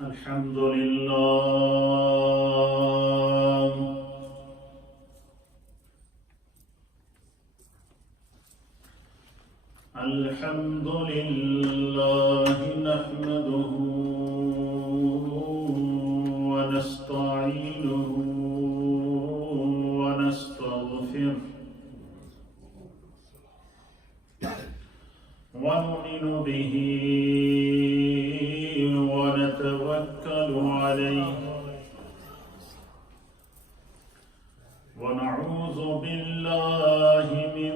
الحمد لله الحمد لله نحمده ونستعينه ونستغفره ونؤمن به ونتوكل عليه ونعوذ بالله من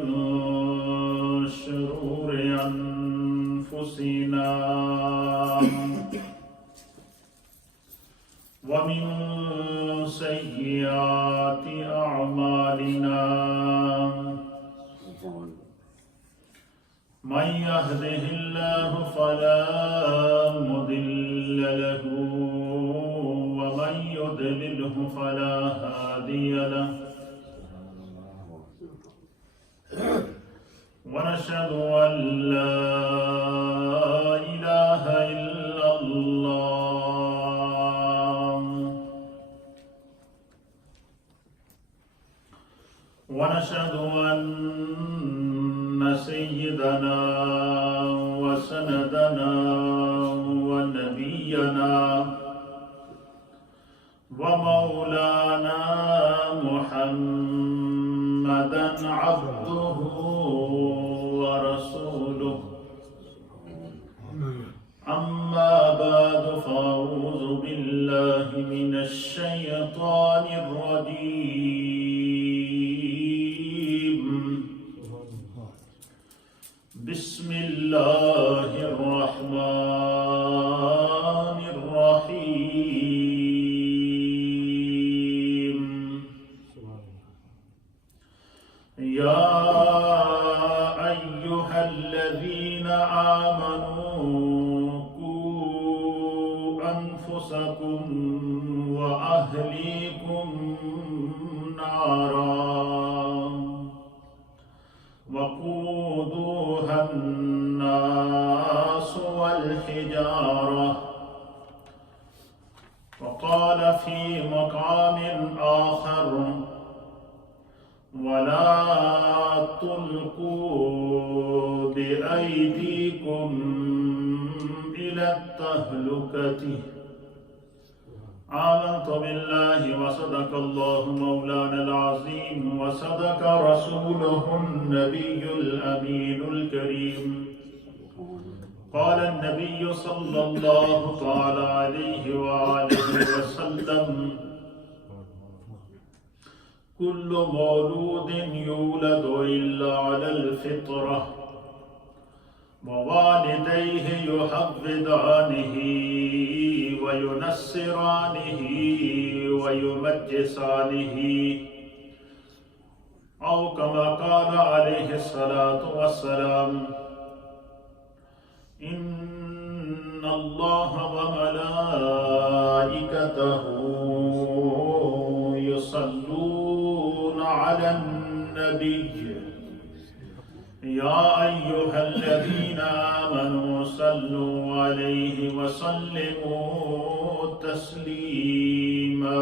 شرور أنفسنا ومن سيئات أعمالنا من يهده الله فلا مضل له ومن يضلله فلا هادي له ونشهد أن لا إله إلا الله ونشهد أن سيدنا وسندنا ونبينا ومولانا محمدا عبده ورسوله أما بعد فأعوذ بالله من الشيطان الرجيم بسم الله الرحمن الرحيم يا أيها الذين آمنوا قوا أنفسكم وأهليكم نارا وقودها الناس والحجارة وقال في مقام آخر ولا تلقوا بأيديكم إلى التهلكة آمنت بالله وصدق الله مولانا العظيم وصدق رسوله النبي الأمين الكريم قال النبي صلى الله تعالى عليه وآله وسلم كل مولود يولد إلا على الفطرة ووالديه يحفظانه وينصرانه ويمجسانه أو كما قال عليه الصلاة والسلام إن الله وملائكته يصلون على النبي يا أيها الذين آمنوا صلوا عليه وسلموا تسليما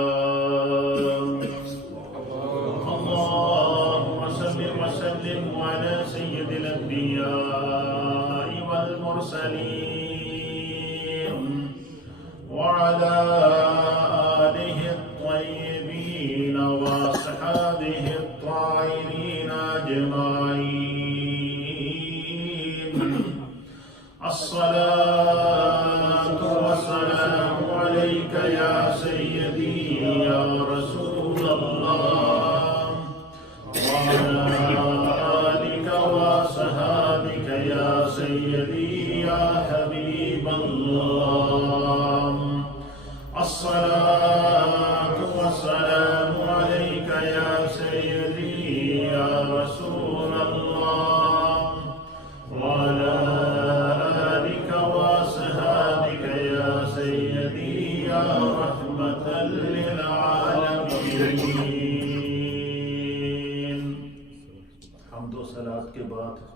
اللهم صل وسلم على سيد الأنبياء والمرسلين وعلى آله الطيبين وأصحابه الطاهرين أجمعين الصلاة والسلام عليك يا سيدي يا رسول الله وعلى آلك وصحابك يا سيدي يا حبيب الله الصلاة والسلام عليك يا سيدي يا رسول الله وعلى آلك وصحابك يا سيدي يا رحمة للعالمين حمد و صلاة کے بعد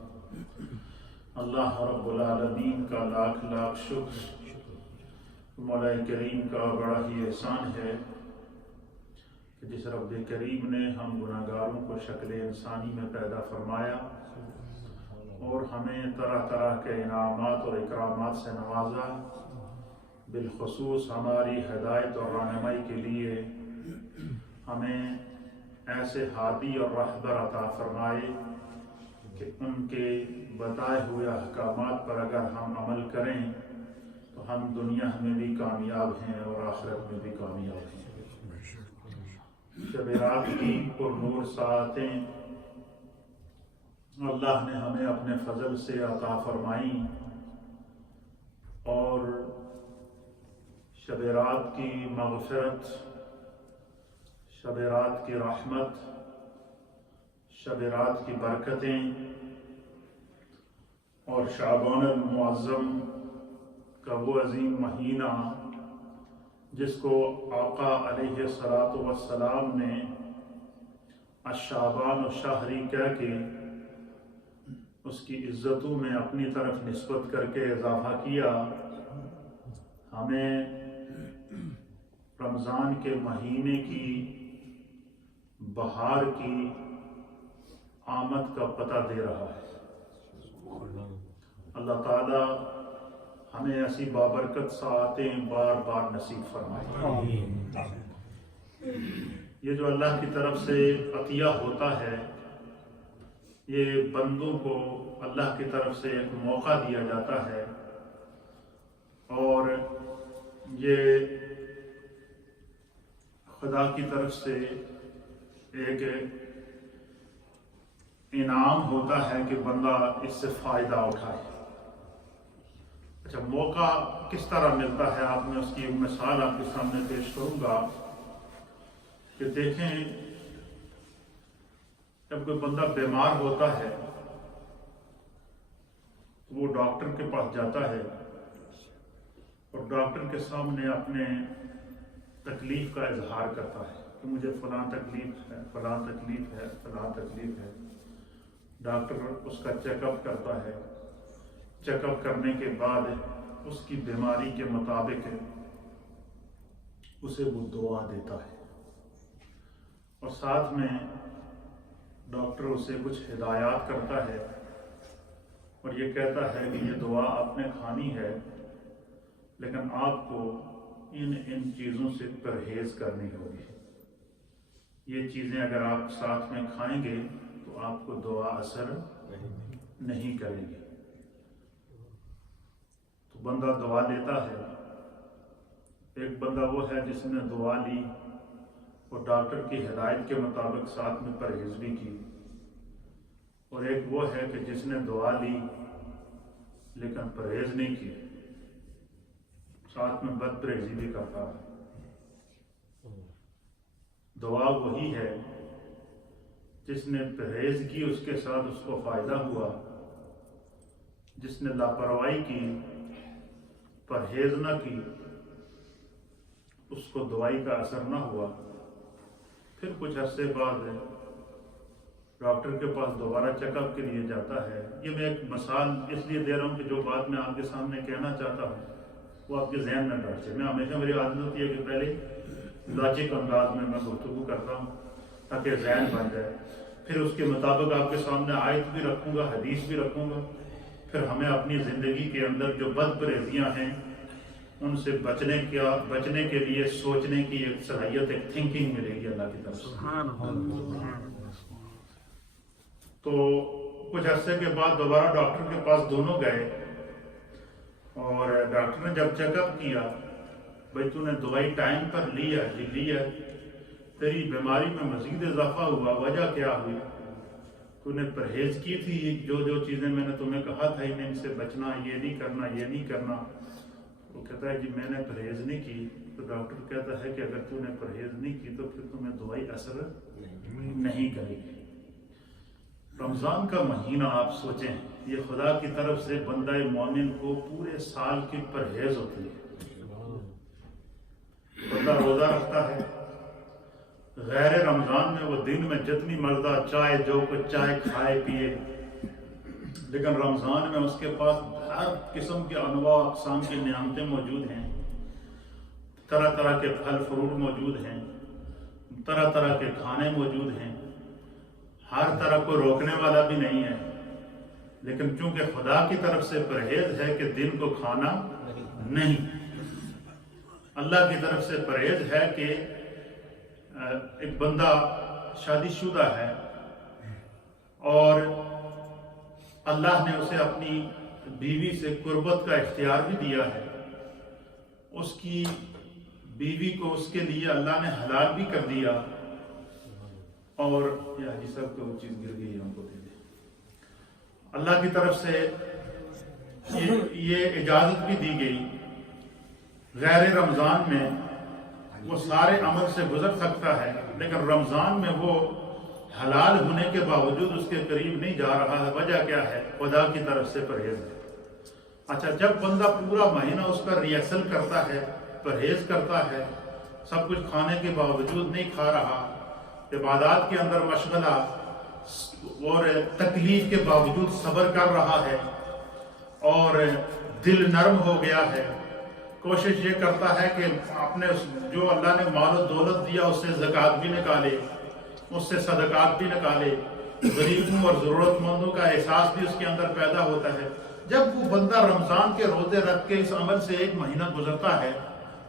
اللہ رب العالمین کا لاکھ لاکھ شکر تو مولا کریم کا بڑا ہی احسان ہے کہ جس رب کریم نے ہم گناہ گاروں کو شکل انسانی میں پیدا فرمایا اور ہمیں طرح طرح کے انعامات اور اکرامات سے نوازا، بالخصوص ہماری ہدایت اور رہنمائی کے لیے ہمیں ایسے ہادی اور رہبر عطا فرمائے کہ ان کے بتائے ہوئے احکامات پر اگر ہم عمل کریں تو ہم دنیا میں بھی کامیاب ہیں اور آخرت میں بھی کامیاب ہیں۔ شب رات کی پر نور ساعتیں اللہ نے ہمیں اپنے فضل سے عطا فرمائیں، اور شب رات کی مغفرت، شب رات کی رحمت، شب رات کی برکتیں اور شعبان المعظم کا وہ عظیم مہینہ جس کو آقا علیہ الصلاۃ والسلام نے الشعبان الشہری کہہ کے اس کی عزتوں میں اپنی طرف نسبت کر کے اضافہ کیا، ہمیں رمضان کے مہینے کی بہار کی آمد کا پتہ دے رہا ہے۔ اللہ تعالی ہمیں ایسی بابرکت ساعتیں بار بار نصیب فرمائے۔ یہ جو اللہ کی طرف سے عطیہ ہوتا ہے، یہ بندوں کو اللہ کی طرف سے ایک موقع دیا جاتا ہے، اور یہ خدا کی طرف سے ایک انعام ہوتا ہے کہ بندہ اس سے فائدہ اٹھائے۔ اچھا، موقع کس طرح ملتا ہے؟ آپ نے اس کی ایک مثال آپ کے سامنے پیش کروں گا کہ دیکھیں، جب کوئی بندہ بیمار ہوتا ہے تو وہ ڈاکٹر کے پاس جاتا ہے اور ڈاکٹر کے سامنے اپنے تکلیف کا اظہار کرتا ہے کہ مجھے فلاں تکلیف ہے، فلاں تکلیف ہے، فلاں تکلیف ہے۔ ڈاکٹر اس کا چیک اپ کرتا ہے، چیک اپ کرنے کے بعد اس کی بیماری کے مطابق اسے وہ دعا دیتا ہے، اور ساتھ میں ڈاکٹر اسے کچھ ہدایات کرتا ہے اور یہ کہتا ہے کہ یہ دعا آپ نے کھانی ہے، لیکن آپ کو ان چیزوں سے پرہیز کرنی ہوگی۔ یہ چیزیں اگر آپ ساتھ میں کھائیں گے تو آپ کو دعا اثر نہیں کرے گی۔ تو بندہ دعا لیتا ہے۔ ایک بندہ وہ ہے جس نے دعا لی اور ڈاکٹر کی ہدایت کے مطابق ساتھ میں پرہیز بھی کی، اور ایک وہ ہے کہ جس نے دعا لی لیکن پرہیز نہیں کی، ساتھ میں بد پرہیزی بھی کرتا ہے۔ دعا وہی ہے جس نے پرہیز کی، اس کے ساتھ اس کو فائدہ ہوا۔ جس نے لاپرواہی کی، پرہیز نہ کی، اس کو دوائی کا اثر نہ ہوا، پھر کچھ عرصے بعد ڈاکٹر کے پاس دوبارہ چیک اپ کے لیے جاتا ہے۔ یہ میں ایک مثال اس لیے دے رہا ہوں کہ جو بات میں آپ کے سامنے کہنا چاہتا ہوں وہ آپ کے ذہن میں بیٹھ جائے۔ میں ہمیشہ میری عادت ہوتی ہے کہ پہلے لاجک انداز میں گفتگو کرتا ہوں تاکہ ذہن بن جائے، پھر اس کے مطابق آپ کے سامنے آیت بھی رکھوں گا، حدیث بھی رکھوں گا، پھر ہمیں اپنی زندگی کے اندر جو بد پرہیزیاں ہیں ان سے بچنے کے لیے سوچنے کی ایک صلاحیت، ایک تھنکنگ ملے گی اللہ کی طرف سے۔ تو کچھ عرصے کے بعد دوبارہ ڈاکٹر کے پاس دونوں گئے، اور ڈاکٹر نے جب چیک اپ کیا، بھائی تو نے دوائی ٹائم پر لی ہے؟ جی لی ہے۔ تیری بیماری میں مزید اضافہ ہوا، وجہ کیا ہوئی؟ تو نے پرہیز کی تھی، جو چیزیں میں نے تمہیں کہا تھا ان سے بچنا، یہ نہیں کرنا، یہ نہیں کرنا۔ وہ کہتا ہے جی میں نے پرہیز نہیں کی۔ تو ڈاکٹر کہتا ہے کہ اگر تو نے پرہیز نہیں کی تو پھر تمہیں دوائی اثر نہیں کرے گی۔ رمضان کا مہینہ آپ سوچیں، یہ خدا کی طرف سے بندہ مومن کو پورے سال کی پرہیز ہوتی ہے۔ بندہ روزہ رکھتا ہے، غیر رمضان میں وہ دن میں جتنی مرضہ چائے جو کچھ چائے کھائے پیے، لیکن رمضان میں اس کے پاس ہر قسم کے انواع اقسام کی نعمتیں موجود ہیں۔ طرح طرح کے پھل فروٹ موجود ہیں، طرح طرح کے کھانے موجود ہیں، ہر طرح کو روکنے والا بھی نہیں ہے، لیکن چونکہ خدا کی طرف سے پرہیز ہے کہ دن کو کھانا نہیں، اللہ کی طرف سے پرہیز ہے کہ ایک بندہ شادی شدہ ہے اور اللہ نے اسے اپنی بیوی سے قربت کا اختیار بھی دیا ہے، اس کی بیوی کو اس کے لیے اللہ نے حلال بھی کر دیا، اور حاجی صاحب کو وہ چیز گر گئی ہم کو دے دیں، اللہ کی طرف سے یہ اجازت بھی دی گئی، غیر رمضان میں وہ سارے عمل سے گزر سکتا ہے، لیکن رمضان میں وہ حلال ہونے کے باوجود اس کے قریب نہیں جا رہا ہے۔ وجہ کیا ہے؟ خدا کی طرف سے پرہیز ہے۔ اچھا، جب بندہ پورا مہینہ اس کا ریہرسل کرتا ہے، پرہیز کرتا ہے، سب کچھ کھانے کے باوجود نہیں کھا رہا، عبادات کے اندر مشغلہ اور تکلیف کے باوجود صبر کر رہا ہے اور دل نرم ہو گیا ہے، کوشش یہ کرتا ہے کہ اپنے جو اللہ نے مال و دولت دیا اس سے زکوٰۃ بھی نکالے، اس سے صدقات بھی نکالے، غریبوں اور ضرورت مندوں کا احساس بھی اس کے اندر پیدا ہوتا ہے۔ جب وہ بندہ رمضان کے روزے رکھ کے اس عمل سے ایک مہینہ گزرتا ہے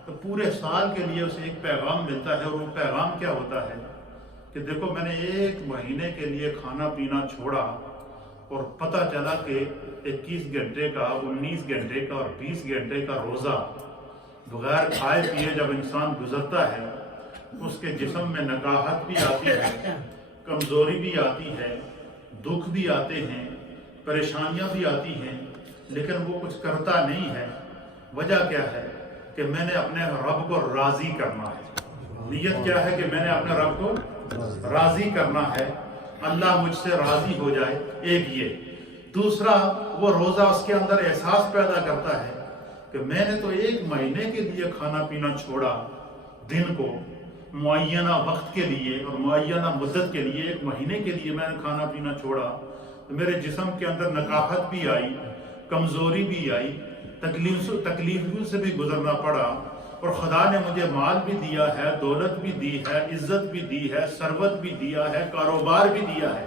تو پورے سال کے لیے اسے ایک پیغام ملتا ہے، اور وہ پیغام کیا ہوتا ہے کہ دیکھو میں نے ایک مہینے کے لیے کھانا پینا چھوڑا، اور پتہ چلا کہ 21 گھنٹے کا، 19 گھنٹے کا اور 20 گھنٹے کا روزہ بغیر کھائے پیے جب انسان گزرتا ہے، اس کے جسم میں نکاہت بھی آتی ہے، کمزوری بھی آتی ہے، دکھ بھی آتے ہیں، پریشانیاں بھی آتی ہیں، لیکن وہ کچھ کرتا نہیں ہے۔ وجہ کیا ہے؟ کہ میں نے اپنے رب کو راضی کرنا ہے۔ نیت کیا ہے؟ کہ میں نے اپنے رب کو راضی کرنا ہے، اللہ مجھ سے راضی ہو جائے، ایک یہ۔ دوسرا، وہ روزہ اس کے اندر احساس پیدا کرتا ہے کہ میں نے تو ایک مہینے کے لیے کھانا پینا چھوڑا، دن کو معینہ وقت کے لیے اور معینہ مدت کے لیے، ایک مہینے کے لیے میں نے کھانا پینا چھوڑا، تو میرے جسم کے اندر نکاہت بھی آئی، کمزوری بھی آئی، تکلیفوں سے بھی گزرنا پڑا، اور خدا نے مجھے مال بھی دیا ہے، دولت بھی دی ہے، عزت بھی دی ہے، ثروت بھی دیا ہے، کاروبار بھی دیا ہے،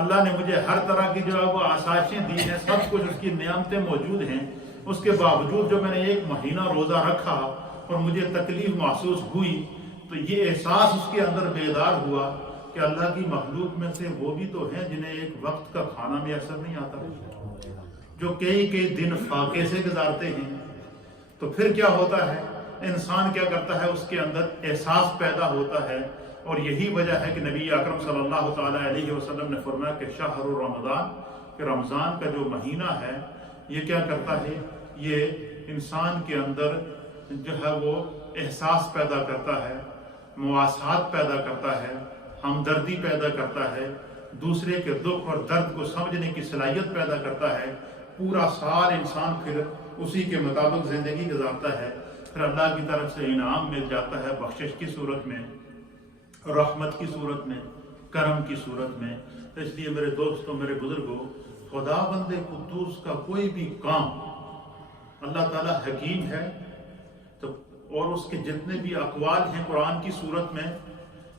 اللہ نے مجھے ہر طرح کی جو ہے وہ آسائشیں دی ہیں، سب کچھ اس کی نعمتیں موجود ہیں، اس کے باوجود جو میں نے ایک مہینہ روزہ رکھا اور مجھے تکلیف محسوس ہوئی، تو یہ احساس اس کے اندر بیدار ہوا کہ اللہ کی مخلوق میں سے وہ بھی تو ہیں جنہیں ایک وقت کا کھانا میسر نہیں آتا، جو کئی دن فاقے سے گزارتے ہیں۔ تو پھر کیا ہوتا ہے؟ انسان کیا کرتا ہے؟ اس کے اندر احساس پیدا ہوتا ہے، اور یہی وجہ ہے کہ نبی اکرم صلی اللہ تعالیٰ علیہ وسلم نے فرمایا کہ شہر رمضان، کہ رمضان کا جو مہینہ ہے یہ کیا کرتا ہے؟ یہ انسان کے اندر جو ہے وہ احساس پیدا کرتا ہے، مواسات پیدا کرتا ہے، ہمدردی پیدا کرتا ہے، دوسرے کے دکھ اور درد کو سمجھنے کی صلاحیت پیدا کرتا ہے۔ پورا سال انسان پھر اسی کے مطابق زندگی گزارتا ہے، پھر اللہ کی طرف سے انعام مل جاتا ہے، بخشش کی صورت میں، رحمت کی صورت میں، کرم کی صورت میں۔ تو اس لیے میرے دوستوں، میرے بزرگوں، خدا بند قدوس کا کوئی بھی کام، اللہ تعالیٰ حکیم ہے، تو اور اس کے جتنے بھی اقوال ہیں قرآن کی صورت میں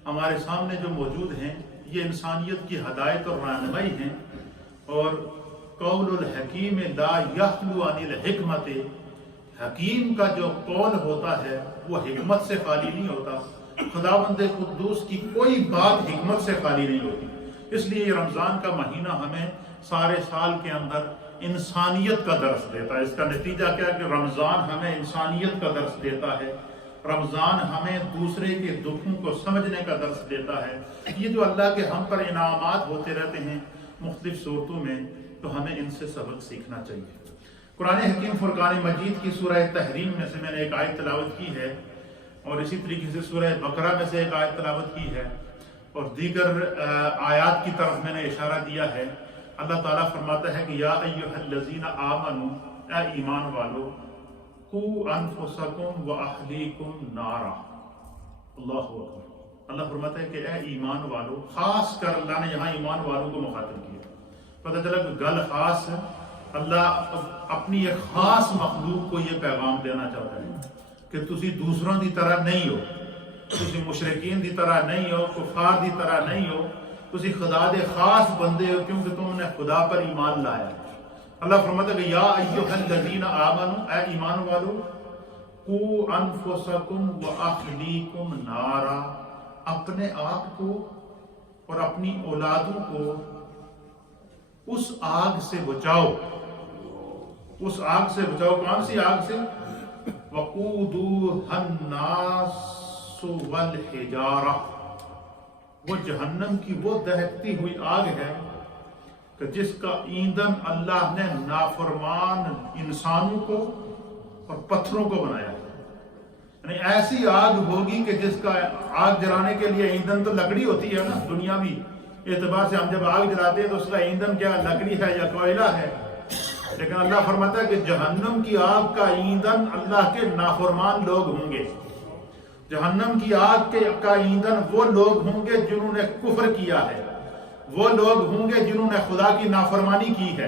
ہمارے سامنے جو موجود ہیں، یہ انسانیت کی ہدایت اور رہنمائی ہیں۔ اور قول الحکیم لا یخلو عن الحکمت، حکیم کا جو قول ہوتا ہے وہ حکمت سے خالی نہیں ہوتا۔ خداوند قدوس کی کوئی بات حکمت سے خالی نہیں ہوتی۔ اس لیے یہ رمضان کا مہینہ ہمیں سارے سال کے اندر انسانیت کا درس دیتا ہے۔ اس کا نتیجہ کیا ہے کہ رمضان ہمیں انسانیت کا درس دیتا ہے، رمضان ہمیں دوسرے کے دکھوں کو سمجھنے کا درس دیتا ہے۔ یہ جو اللہ کے ہم پر انعامات ہوتے رہتے ہیں مختلف صورتوں میں، تو ہمیں ان سے سبق سیکھنا چاہیے۔ قرآن حکیم فرقان مجید کی سورہ تحریم میں سے میں نے ایک آیت تلاوت کی ہے، اور اسی طریقے سے سورہ بقرہ میں سے ایک آیت تلاوت کی ہے، اور دیگر آیات کی طرف میں نے اشارہ دیا ہے۔ اللہ تعالیٰ فرماتا ہے کہ یا ایھا الذین آمنوا، اے ایمان والو، قوا انفسکم واہلیکم نارا۔ اللہ اکبر۔ اللہ فرماتا ہے کہ اے ایمان والو، خاص کر اللہ نے یہاں ایمان والوں کو مخاطب کیا۔ پتہ چلا کہ گل خاص ہے، اللہ اپنی ایک خاص مخلوق کو یہ پیغام دینا چاہتا ہے۔ کہ تسی دوسروں دی طرح نہیں ہو، تسی مشرکین دی طرح نہیں ہو، کفار دی طرح نہیں ہو، تسی خدا دے خاص بندے ہو کیونکہ تم نے خدا پر ایمان لایا۔ اللہ فرماتا ہے کہ یا ایھا الذین آمنوا، اے ایمان والو، قوا انفسکم واہلیکم نارا، اپنے آپ کو اور اپنی اولادوں کو اس آگ سے بچاؤ، اس آگ سے بچاؤ۔ کون سی آگ سے؟ وقودوها الناس والحجارہ، وہ جہنم کی وہ دہکتی ہوئی آگ ہے کہ جس کا ایندھن اللہ نے نافرمان انسانوں کو اور پتھروں کو بنایا ہے۔ یعنی ایسی آگ ہوگی کہ جس کا آگ جلانے کے لیے ایندھن تو لکڑی ہوتی ہے نا، دنیاوی اعتبار سے ہم جب آگ جلاتے ہیں تو اس کا ایندھن کیا لکڑی ہے یا کوئلہ ہے، لیکن اللہ فرماتا ہے کہ جہنم کی آگ کا ایندھن اللہ کے نافرمان لوگ ہوں گے۔ جہنم کی آگ کا ایندھن وہ لوگ ہوں گے جنہوں نے کفر کیا ہے، وہ لوگ ہوں گے جنہوں نے خدا کی نافرمانی کی ہے،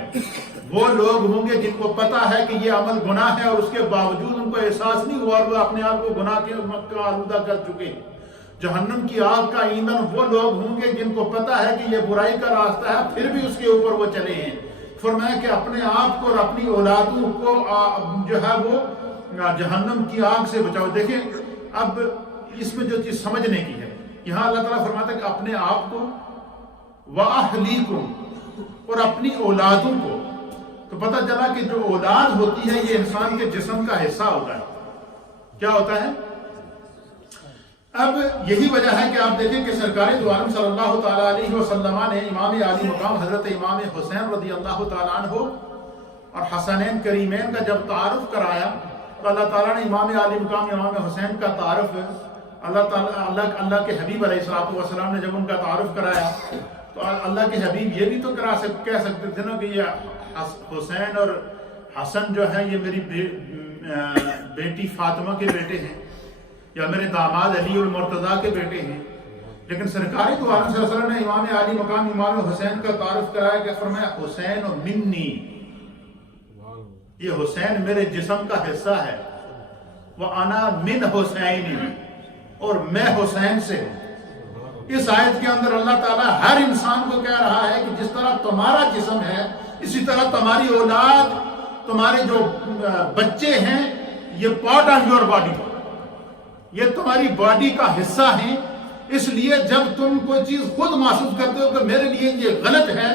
وہ لوگ ہوں گے جن کو پتا ہے کہ یہ عمل گناہ ہے اور اس کے باوجود ان کو احساس نہیں ہوا اور وہ اپنے آپ کو گناہ کے کا آلودہ کر چکے ہیں۔ جہنم کی آگ کا ایندھن وہ لوگ ہوں گے جن کو پتا ہے کہ یہ برائی کا راستہ ہے پھر بھی اس کے اوپر وہ چلے ہیں۔ فرمایا کہ اپنے آپ کو اور اپنی اولادوں کو جو ہے وہ جہنم کی آگ سے بچاؤ۔ دیکھیں اب اس میں جو چیز سمجھنے کی ہے، یہاں اللہ تعالیٰ فرماتا ہے کہ اپنے آپ کو وَأَهْلِيكُمْ، اور اپنی اولادوں کو۔ تو پتہ چلا کہ جو اولاد ہوتی ہے یہ انسان کے جسم کا حصہ ہوتا ہے۔ کیا ہوتا ہے؟ اب یہی وجہ ہے کہ آپ دیکھیں کہ سرکار دو عالم صلی اللہ تعالیٰ علیہ وسلم نے امام عالی مقام حضرت امام حسین رضی اللہ تعالیٰ عنہ اور حسنین کریمین کا جب تعارف کرایا تو اللہ تعالیٰ نے امام عالی مقام امام حسین کا تعارف اللہ کے حبیب علیہ الصلوۃ والسلام نے جب ان کا تعارف کرایا تو اللہ کے حبیب یہ بھی تو کہہ سکتے تھے نا کہ یہ حسین اور حسن جو ہے یہ میری بیٹی فاطمہ کے بیٹے ہیں یا میرے داماد علی المرتضیٰ کے بیٹے ہیں، لیکن سرکار دو عالم صلی اللہ علیہ وسلم نے امام عالی مقام امام حسین کا تعارف کرایا کہ فرمایا حسین منی، یہ حسین میرے جسم کا حصہ ہے، وَأَنَا مِنْ حُسَيْنٍ، اور میں حسین سے ہوں۔ اس آیت کے اندر اللہ تعالیٰ ہر انسان کو کہہ رہا ہے کہ جس طرح تمہارا جسم ہے اسی طرح تمہاری اولاد، تمہارے جو بچے ہیں یہ پارٹ آف یور باڈی، یہ تمہاری باڈی کا حصہ ہیں۔ اس لیے جب تم کوئی چیز خود محسوس کرتے ہو کہ میرے لیے یہ غلط ہے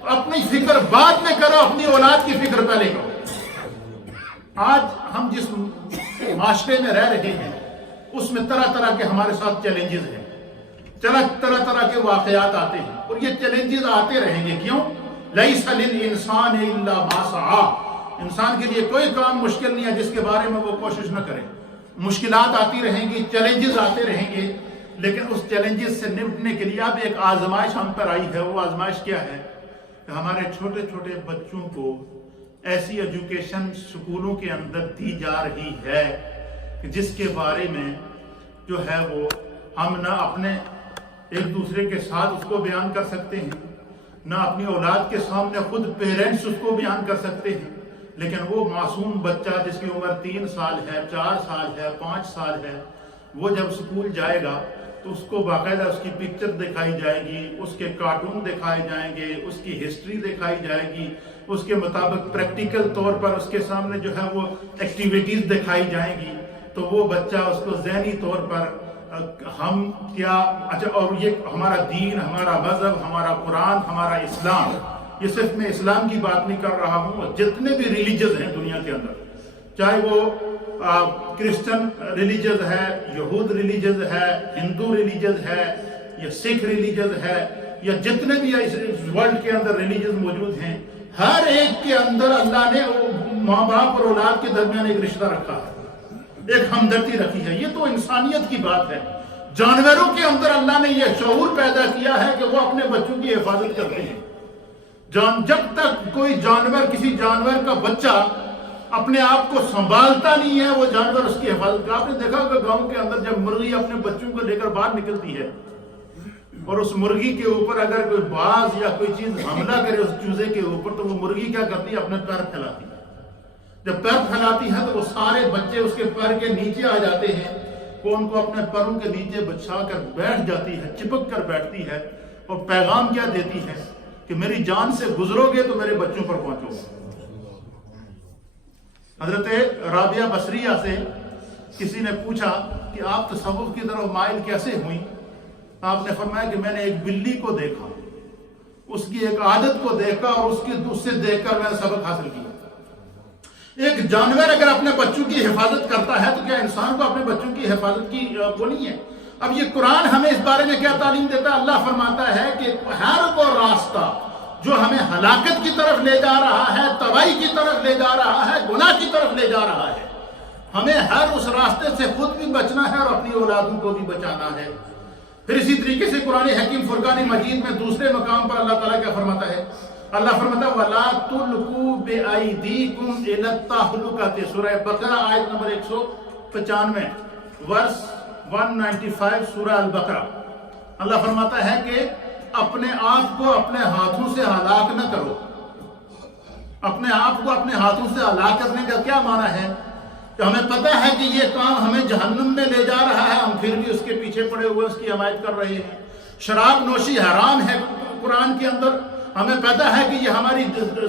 تو اپنی فکر بعد میں کرو، اپنی اولاد کی فکر پہلے کرو۔ آج ہم جس معاشرے میں رہ رہے ہیں اس میں طرح طرح کے ہمارے ساتھ چیلنجز ہیں، طرح طرح کے واقعات آتے ہیں اور یہ چیلنجز آتے رہیں گے۔ کیوں؟ لیس للانسان الا ما سعی، انسان کے لیے کوئی کام مشکل نہیں ہے جس کے بارے میں وہ کوشش نہ کرے۔ مشکلات آتی رہیں گی، چیلنجز آتے رہیں گے، لیکن اس چیلنجز سے نمٹنے کے لیے اب ایک آزمائش ہم پر آئی ہے۔ وہ آزمائش کیا ہے کہ ہمارے چھوٹے چھوٹے بچوں کو ایسی ایجوکیشن سکولوں کے اندر دی جا رہی ہے کہ جس کے بارے میں جو ہے وہ ہم نہ اپنے ایک دوسرے کے ساتھ اس کو بیان کر سکتے ہیں، نہ اپنی اولاد کے سامنے خود پیرنٹس اس کو بیان کر سکتے ہیں، لیکن وہ معصوم بچہ جس کی عمر 3 سال ہے، 4 سال ہے، 5 سال ہے، وہ جب اسکول جائے گا تو اس کو باقاعدہ اس کی پکچر دکھائی جائے گی، اس کے کارٹون دکھائے جائیں گے، اس کی ہسٹری دکھائی جائے گی، اس کے مطابق پریکٹیکل طور پر اس کے سامنے جو ہے وہ ایکٹیویٹیز دکھائی جائیں گی، تو وہ بچہ اس کو ذہنی طور پر ہم کیا اچھا، اور یہ ہمارا دین، ہمارا مذہب، ہمارا قرآن، ہمارا اسلام، یہ صرف میں اسلام کی بات نہیں کر رہا ہوں، جتنے بھی ریلیجز ہیں دنیا کے اندر، چاہے وہ کرسچن ریلیجز ہے، یہود ریلیجز ہے، ہندو ریلیجز ہے، یا سکھ ریلیجز ہے، یا جتنے بھی ورلڈ کے اندر ریلیجز موجود ہیں، ہر ایک کے اندر اللہ نے ماں باپ اور اولاد کے درمیان ایک رشتہ رکھا ہے، ایک ہمدردی رکھی ہے۔ یہ تو انسانیت کی بات ہے۔ جانوروں کے اندر اللہ نے یہ شعور پیدا کیا ہے کہ وہ اپنے بچوں کی حفاظت کرتے ہیں۔ جب تک کوئی جانور، کسی جانور کا بچہ اپنے آپ کو سنبھالتا نہیں ہے، وہ جانور اس کی حفاظت کرتا۔ آپ نے دیکھا کہ گاؤں کے اندر جب مرغی اپنے بچوں کو لے کر باہر نکلتی ہے اور اس مرغی کے اوپر اگر کوئی باز یا کوئی چیز حملہ کرے اس چوزے کے اوپر، تو وہ مرغی کیا کرتی ہے؟ اپنے پیر پھیلاتی ہے۔ جب پیر پھیلاتی ہے تو وہ سارے بچے اس کے پیر کے نیچے آ جاتے ہیں، وہ ان کو اپنے پیروں کے نیچے بچھا کر بیٹھ جاتی ہے، چپک کر بیٹھتی ہے، اور پیغام کیا دیتی ہے کہ میری جان سے گزرو گے تو میرے بچوں پر پہنچو گے۔ حضرت رابعہ بصریہ سے کسی نے پوچھا کہ آپ تصوف کی طرف مائل کیسے ہوئیں؟ آپ نے فرمایا کہ میں نے ایک بلی کو دیکھا، اس کی ایک عادت کو دیکھا، اور اس سے دیکھ کر میں نے سبق حاصل کیا۔ ایک جانور اگر اپنے بچوں کی حفاظت کرتا ہے تو کیا انسان کو اپنے بچوں کی حفاظت کی وہ نہیں ہے؟ اب یہ قرآن ہمیں اس بارے میں کیا تعلیم دیتا ہے؟ اللہ فرماتا ہے کہ ہر وہ راستہ جو ہمیں ہلاکت کی طرف لے جا رہا ہے، تباہی کی طرف لے جا رہا ہے، گناہ کی طرف لے جا رہا ہے، ہمیں ہر اس راستے سے خود بھی بچنا ہے اور اپنی اولادوں کو بھی بچانا ہے۔ پھر اسی طریقے سے قرآن حکیم فرقان مجید میں دوسرے مقام پر اللہ تعالیٰ کیا فرماتا ہے؟ اللہ فرماتا ہے وَلَا تُلْقُوا بِأَيْدِيكُمْ إِلَى التَّهْلُكَةِ، سورہ بقرہ آیت نمبر 195، ورس 195 سورہ البقرہ۔ اللہ فرماتا ہے کہ اپنے آپ کو اپنے ہاتھوں سے ہلاک نہ کرو۔ اپنے آپ کو اپنے ہاتھوں سے ہلاک کرنے کا کیا معنی ہے؟ کہ ہمیں پتہ ہے کہ یہ کام ہمیں جہنم میں لے جا رہا ہے، ہم پھر بھی اس کے پیچھے پڑے ہوئے اس کی حمایت کر رہے ہیں۔ شراب نوشی حرام ہے قرآن کے اندر، ہمیں پتہ ہے کہ یہ ہماری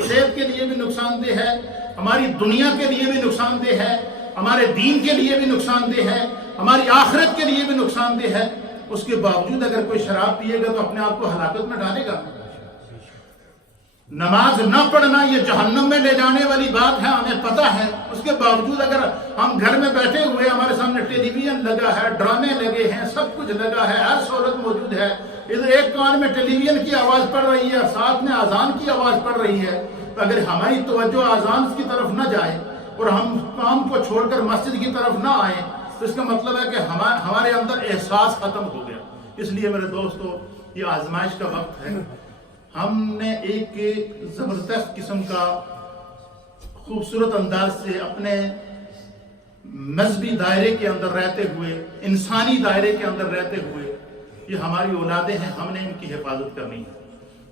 صحت کے لیے بھی نقصان دہ ہے، ہماری دنیا کے لیے بھی نقصان دہ ہے، ہمارے دین کے لیے بھی نقصان دہ ہے، ہماری آخرت کے لیے بھی نقصان دہ ہے۔ اس کے باوجود اگر کوئی شراب پیے گا تو اپنے آپ کو ہلاکت میں ڈالے گا۔ نماز نہ پڑھنا یہ جہنم میں لے جانے والی بات ہے، ہمیں پتہ ہے۔ اس کے باوجود اگر ہم گھر میں بیٹھے ہوئے، ہمارے سامنے ٹیلی ویژن لگا ہے، ڈرامے لگے ہیں، سب کچھ لگا ہے، ہر سہولت موجود ہے، ادھر ایک کان میں ٹیلی ویژن کی آواز پڑ رہی ہے، ساتھ میں اذان کی آواز پڑ رہی ہے، تو اگر ہماری توجہ اذان کی طرف نہ جائے اور ہم کام کو چھوڑ کر مسجد کی طرف نہ آئیں تو اس کا مطلب ہے کہ ہمارے اندر احساس ختم ہو گیا۔ اس لیے میرے دوستو، یہ آزمائش کا وقت ہے۔ ہم نے ایک زبردست قسم کا خوبصورت انداز سے اپنے مذہبی دائرے کے اندر رہتے ہوئے، انسانی دائرے کے اندر رہتے ہوئے، یہ ہماری اولادیں ہیں، ہم نے ان کی حفاظت کرنی ہے۔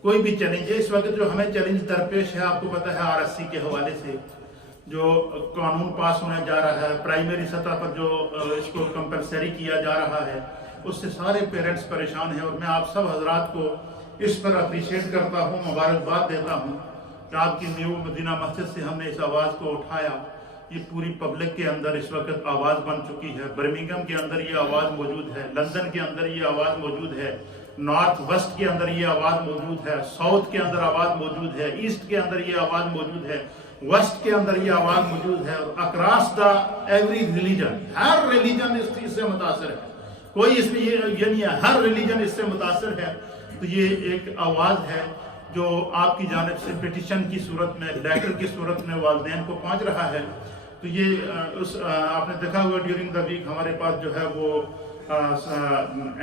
کوئی بھی چیلنج ہے اس وقت جو ہمیں چیلنج درپیش ہے، آپ کو پتہ ہے RSC کے حوالے سے جو قانون پاس ہونے جا رہا ہے، پرائمری سطح پر جو اس کو کمپلسری کیا جا رہا ہے، اس سے سارے پیرنٹس پریشان ہیں، اور میں آپ سب حضرات کو اس پر اپریشیٹ کرتا ہوں، مبارکباد دیتا ہوں کہ آپ کی نیو مدینہ مسجد سے ہم نے اس آواز کو اٹھایا۔ یہ پوری پبلک کے اندر اس وقت آواز بن چکی ہے۔ برمنگھم کے اندر یہ آواز موجود ہے، لندن کے اندر یہ آواز موجود ہے، نارتھ ویسٹ کے اندر یہ آواز موجود ہے، ساؤتھ کے اندر آواز موجود ہے، ایسٹ کے اندر یہ آواز موجود ہے، ویسٹ کے اندر یہ آواز موجود ہے، اور اکراس دا ایوری ریلیجن، ہر ریلیجن اس سے متاثر ہے۔ کوئی اس میں یہ نہیں ہے، ہر ریلیجن اس سے متاثر ہے۔ تو یہ ایک آواز ہے جو آپ کی جانب سے پیٹیشن کی صورت میں، لیٹر کی صورت میں والدین کو پہنچ رہا ہے۔ تو یہ آپ نے دیکھا ہوا ڈیورنگ دا ویک ہمارے پاس جو ہے وہ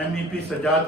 MEP سجاد